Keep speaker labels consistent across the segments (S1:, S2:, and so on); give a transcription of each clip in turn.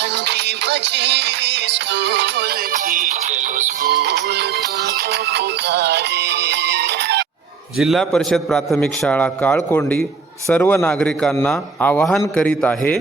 S1: घंटी बजी स्कूल की चलो स्कूल तुमको पुकारे.
S2: जिल्हा परिषद
S1: प्राथमिक शाळा
S2: काळकोंडी सर्व नागरिकांना आवाहन करीत आहे.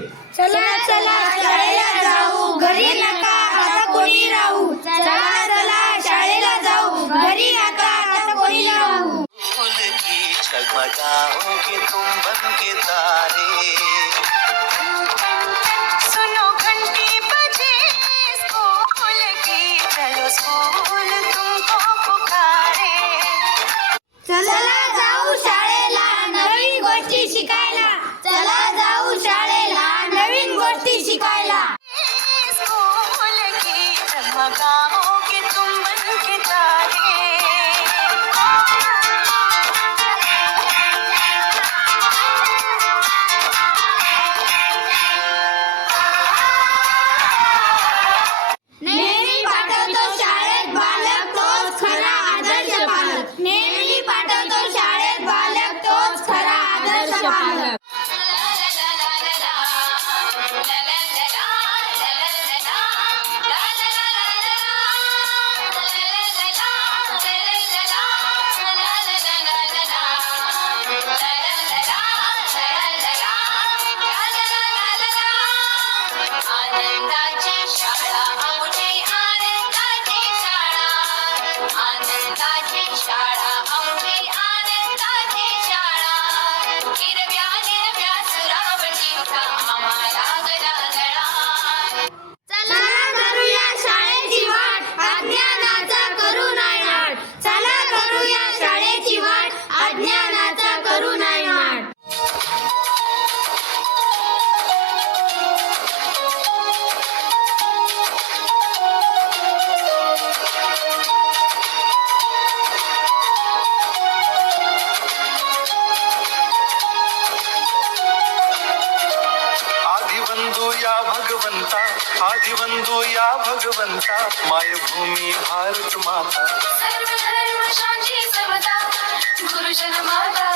S3: Shut या भगवंता आदिवंदू या भगवंता मायभूमी भारत माता.
S1: सर्व धर्म शांती समता गुरुजन माता.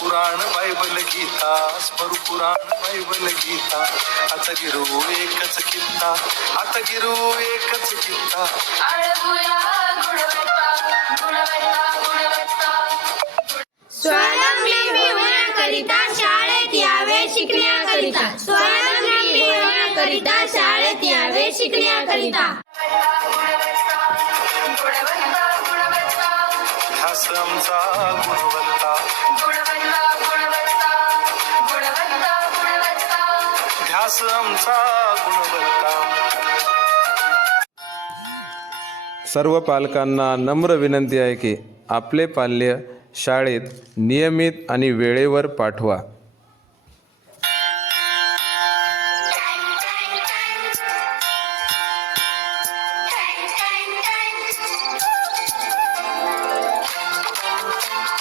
S3: पुराण बायबल गीता स्मरू पुराण बायबल गीता. आता गिरू एकच कित्ता आता गिरू एकच कित्ता
S2: स्वावलंबी होण्याकरिता शाळेत यावे शिकण्याकरिता. स्वावलंबी होण्याकरिता शाळेत यावे शिकण्याकरिता.
S3: ध्यास आमचा गुणवत्ता.
S1: गुणवत्ता.
S4: सर्व पालकांना नम्र विनंती आहे की आपले पाल्य शाळेत नियमित आणि वेळेवर पाठवा.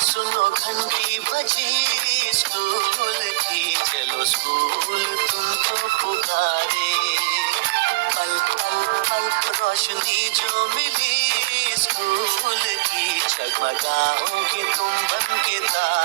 S3: सुनो घंटी बजी चलो स्कूल तुमको पुकारे पल पल पल रोशनी जो मिली स्कूल की जगमगाओगे तुम बन के तारे